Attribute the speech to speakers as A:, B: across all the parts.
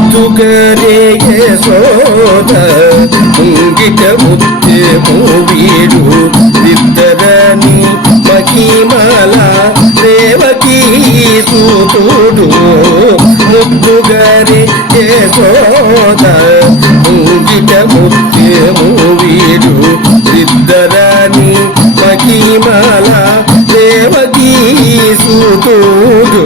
A: ముద్దుగరే యశోద ముంగిట ముత్యము వీడు ఇద్దరని మహిమల దేవకీ సూతుడు ముద్దుగరే యశోద ముంగిట ముత్యము వీడు ఇద్దరని మహిమల దేవకీ సూతుడు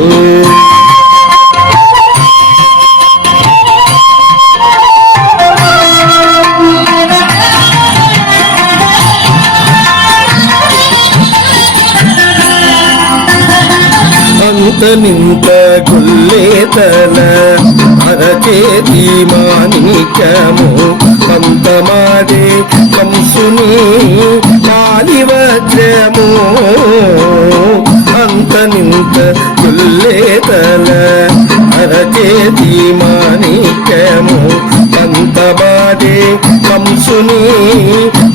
A: అంత నింత గుల్లేతల అరచేతి మాణిక్యము అంత మాడే కంసుని మాలి వజ్రము అంత నింత గుల్లేతల అరచేతి మాణిక్యము అంత మాడే కంసుని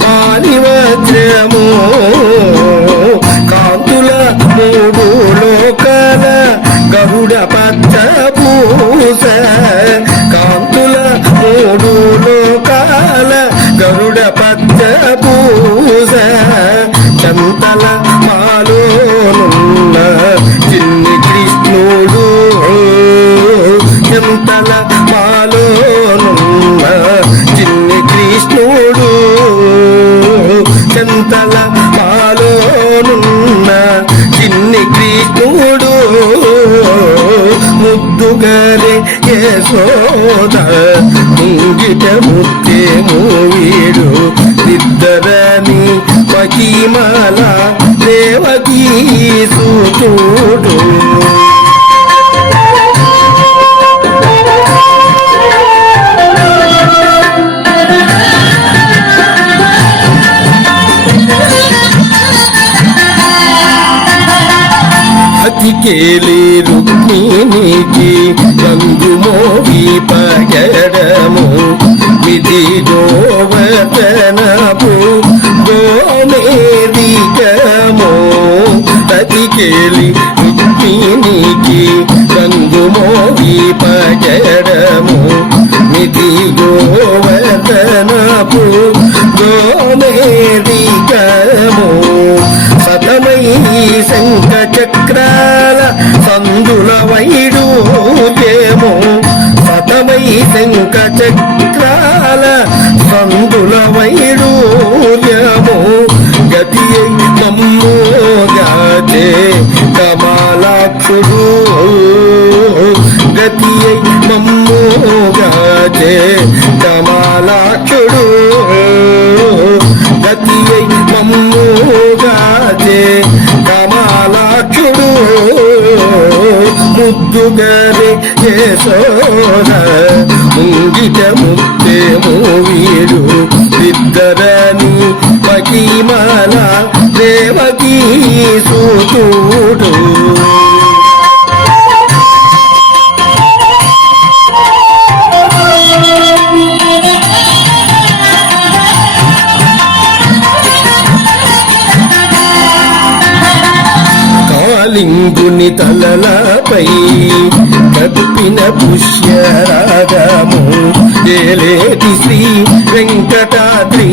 A: మాలి వజ్రము కాంతుల మూడు గరుడ పచ్చ పూస కాంతుల మూడు లోకాల గరుడ పచ్చ పూస చంతల మాలోనున్న చిన్ని కృష్ణుడు. చంతల మాలోనున్న చిన్ని కృష్ణుడు. చంతల ముద్దుగరే యశోద ముంగిట ముత్తేము వీడు. ఇద్దరని మహిమల దేవకీ సూతుడు. అతికేలి రుక్మిణికి రంగు మోవి పగడము. విధి గోవర్ధనపు గోమేదికము అతికేలి రుక్మిణికి రంగు మోవి పగడము. విధి గోవర్ధనపు గోమేదికము కమాలాక్షుడు గతి మమ్మోగాచే కమలాక్షుడు గతి మమ్మోగాచే కమాలాక్షుడు ముద్దుగరే యశోద ముంగిట ముత్తేము వీడు ఇద్దరని మహిమల దేవకీ సూతుడు. లింగుని తలలపై కప్పిన పుష్యరాగము. ఏలేటి శ్రీ వెంకటాద్రి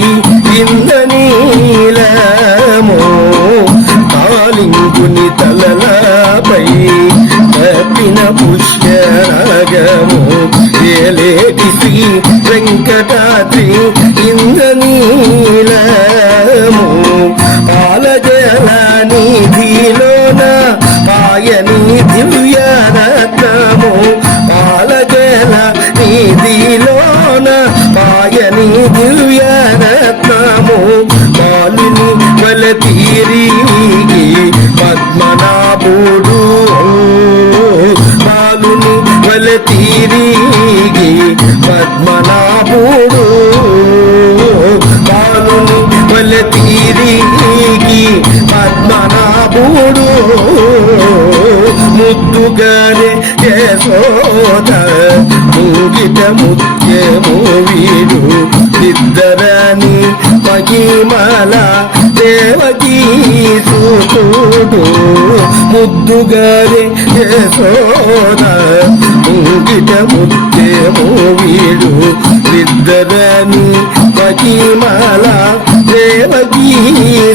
A: ఇంద్రనీలము లింగుని తలలపై కప్పిన పుష్యరాగము. ఏలేటి శ్రీ వెంకటాద్రి ఇందనీల పద్మనాభుడు ముద్దుగానే యశోద ముంగిట ముత్యము వీడు ఇద్దరని మహిమల దేవకీ సూతుడు. ముద్దుగానే యశోద ముంగిట ముఖ్యము వీడు ఇద్దరని మహిమల దేవకీ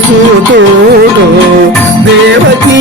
A: సుతోడు. దేవకీ